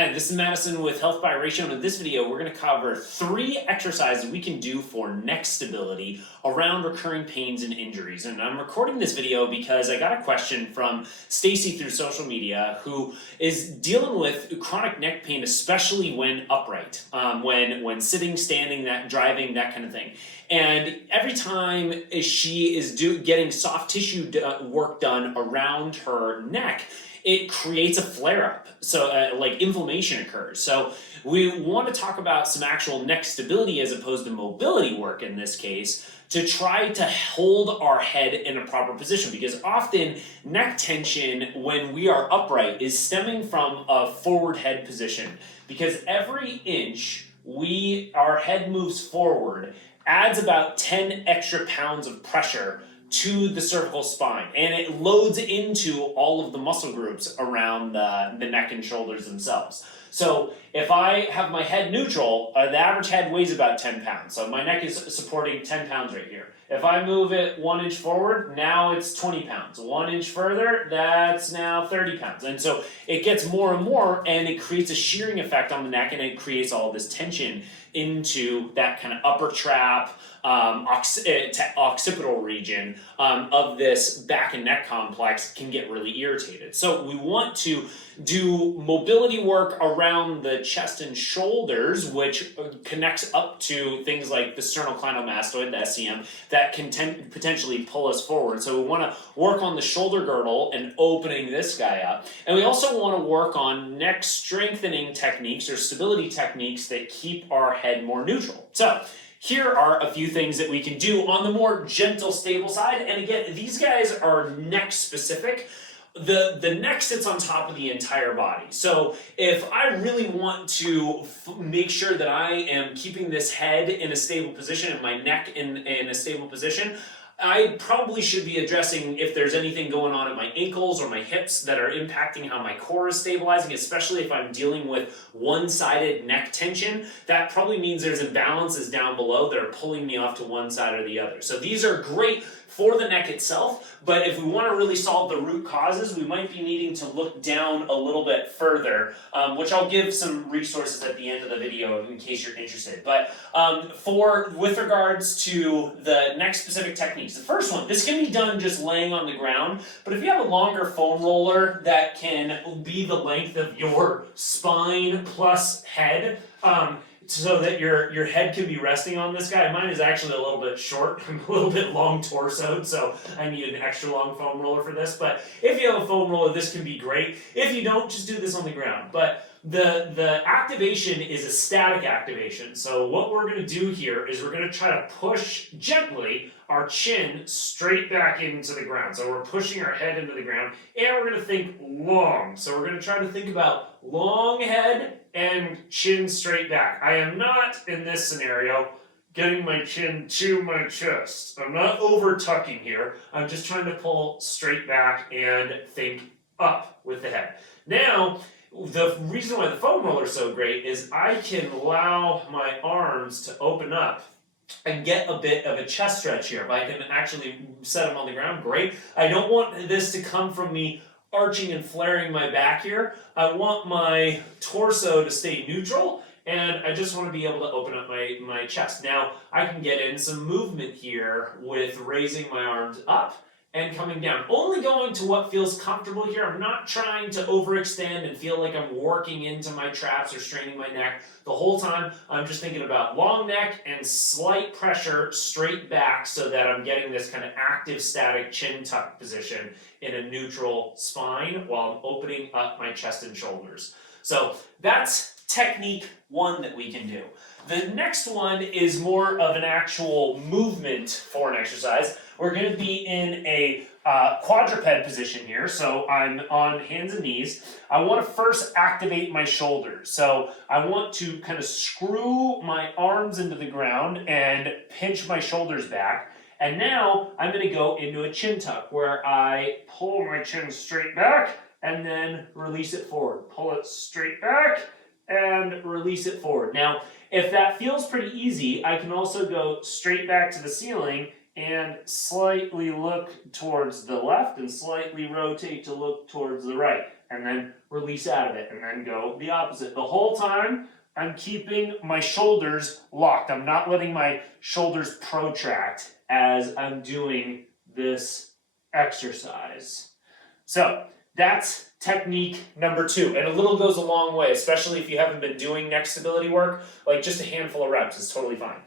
Hi, this is Madison with Health by Ratio, and in this video we're going to cover 3 exercises we can do for neck stability around recurring pains and injuries. And I'm recording this video because I got a question from Stacy through social media who is dealing with chronic neck pain, especially when upright, when sitting, standing, driving, that kind of thing. And every time she is getting soft tissue work done around her neck, it creates a flare-up, so like inflammation occurs. So we want to talk about some actual neck stability as opposed to mobility work in this case to try to hold our head in a proper position, because often neck tension when we are upright is stemming from a forward head position, because every inch our head moves forward adds about 10 extra pounds of pressure to the cervical spine, and it loads into all of the muscle groups around the neck and shoulders themselves. So if I have my head neutral, the average head weighs about 10 pounds. So my neck is supporting 10 pounds right here. If I move it 1 inch forward, now it's 20 pounds. 1 inch further, that's now 30 pounds. And so it gets more and more, and it creates a shearing effect on the neck, and it creates all this tension into that kind of upper trap, occipital region of this back and neck complex can get really irritated. So we want to do mobility work around the chest and shoulders, which connects up to things like the sternocleidomastoid, the SCM, that can potentially pull us forward. So we want to work on the shoulder girdle and opening this guy up. And we also want to work on neck strengthening techniques or stability techniques that keep our head more neutral. So here are a few things that we can do on the more gentle, stable side. And again, these guys are neck specific. The neck sits on top of the entire body. So if I really want to make sure that I am keeping this head in a stable position and my neck in a stable position, I probably should be addressing if there's anything going on at my ankles or my hips that are impacting how my core is stabilizing, especially if I'm dealing with one-sided neck tension. That probably means there's imbalances down below that are pulling me off to one side or the other. So these are great for the neck itself, but if we want to really solve the root causes, we might be needing to look down a little bit further, which I'll give some resources at the end of the video in case you're interested. But with regards to the neck specific techniques, the first one, this can be done just laying on the ground, but if you have a longer foam roller that can be the length of your spine plus head, so that your head can be resting on this guy. Mine is actually a little bit short. I'm a little bit long torsoed, so I need an extra long foam roller for this. But if you have a foam roller, this can be great. If you don't, just do this on the ground. But the activation is a static activation. So what we're going to do here is we're going to try to push gently our chin straight back into the ground. So we're pushing our head into the ground, and we're going to think long. So we're going to try to think about long head and chin straight back. I am not, in this scenario, getting my chin to my chest. I'm not over tucking here. I'm just trying to pull straight back and think up with the head. Now, the reason why the foam roller is so great is I can allow my arms to open up and get a bit of a chest stretch here. If I can actually set them on the ground, great. I don't want this to come from me arching and flaring my back here. I want my torso to stay neutral, and I just want to be able to open up my chest. Now, I can get in some movement here with raising my arms up and coming down. Only going to what feels comfortable here. I'm not trying to overextend and feel like I'm working into my traps or straining my neck. The whole time, I'm just thinking about long neck and slight pressure straight back so that I'm getting this kind of active static chin tuck position in a neutral spine while I'm opening up my chest and shoulders. So that's technique 1 that we can do. The next one is more of an actual movement for an exercise. We're going to be in a quadruped position here, so I'm on hands and knees. I want to first activate my shoulders. So I want to kind of screw my arms into the ground and pinch my shoulders back. And now I'm going to go into a chin tuck where I pull my chin straight back and then release it forward. Pull it straight back and release it forward. Now, if that feels pretty easy, I can also go straight back to the ceiling and slightly look towards the left and slightly rotate to look towards the right. and then release out of it, and then go the opposite. The whole time, I'm keeping my shoulders locked. I'm not letting my shoulders protract as I'm doing this exercise. So that's technique number 2, and a little goes a long way, especially if you haven't been doing neck stability work. Like just a handful of reps is totally fine.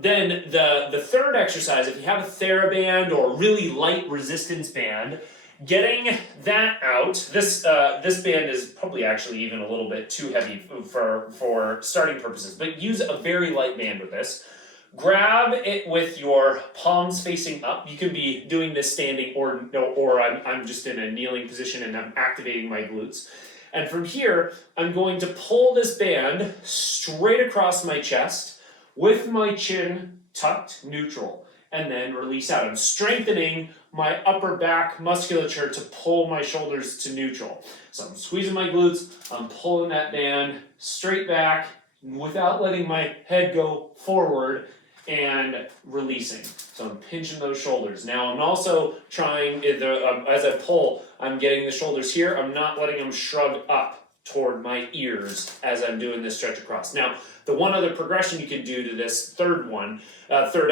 Then the third exercise, if you have a TheraBand or really light resistance band, getting that out. This band is probably actually even a little bit too heavy for starting purposes, but use a very light band with this. Grab it with your palms facing up. You could be doing this standing or I'm just in a kneeling position and I'm activating my glutes. And from here, I'm going to pull this band straight across my chest with my chin tucked neutral, and then release out. I'm strengthening my upper back musculature to pull my shoulders to neutral. So I'm squeezing my glutes, I'm pulling that band straight back without letting my head go forward, and releasing. So I'm pinching those shoulders. Now I'm also trying, as I pull, I'm getting the shoulders here, I'm not letting them shrug up toward my ears as I'm doing this stretch across. Now, the one other progression you can do to this third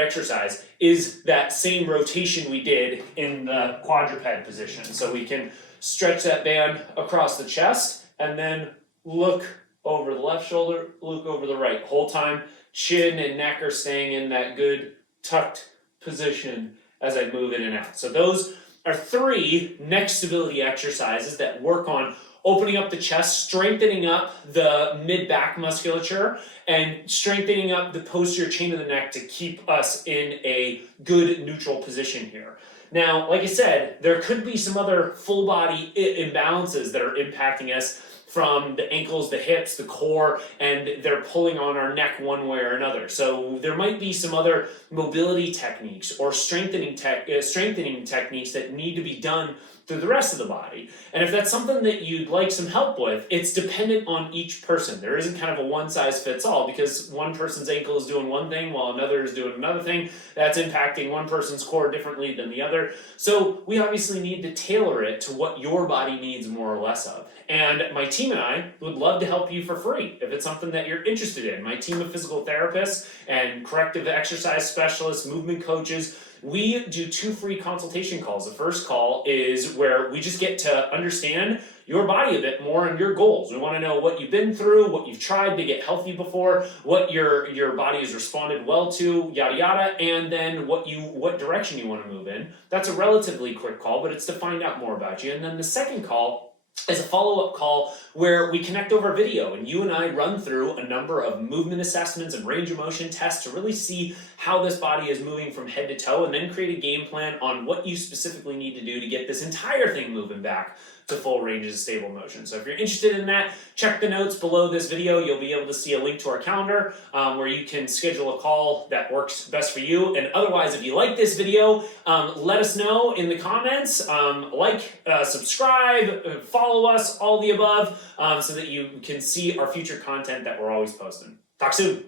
exercise, is that same rotation we did in the quadruped position. So we can stretch that band across the chest and then look over the left shoulder, look over the right. Whole time, chin and neck are staying in that good tucked position as I move in and out. So those are 3 neck stability exercises that work on opening up the chest, strengthening up the mid-back musculature, and strengthening up the posterior chain of the neck to keep us in a good neutral position here. Now, like I said, there could be some other full body imbalances that are impacting us, from the ankles, the hips, the core, and they're pulling on our neck one way or another. So there might be some other mobility techniques or strengthening techniques that need to be done through the rest of the body. And if that's something that you'd like some help with, it's dependent on each person. There isn't kind of a one size fits all, because one person's ankle is doing one thing while another is doing another thing. That's impacting one person's core differently than the other. So we obviously need to tailor it to what your body needs more or less of. And my team and I would love to help you for free if it's something that you're interested in. My team of physical therapists and corrective exercise specialists, movement coaches, we do 2 free consultation calls. The first call is where we just get to understand your body a bit more and your goals. We want to know what you've been through, what you've tried to get healthy before, what your body has responded well to, yada yada, and then what direction you want to move in. That's a relatively quick call, but it's to find out more about you. And then the second call is a follow-up call where we connect over video and you and I run through a number of movement assessments and range of motion tests to really see how this body is moving from head to toe, and then create a game plan on what you specifically need to do to get this entire thing moving back to full ranges of stable motion. So if you're interested in that, check the notes below this video. You'll be able to see a link to our calendar where you can schedule a call that works best for you. And otherwise, if you like this video, let us know in the comments. Subscribe, follow us, all the above, so that you can see our future content that we're always posting. Talk soon.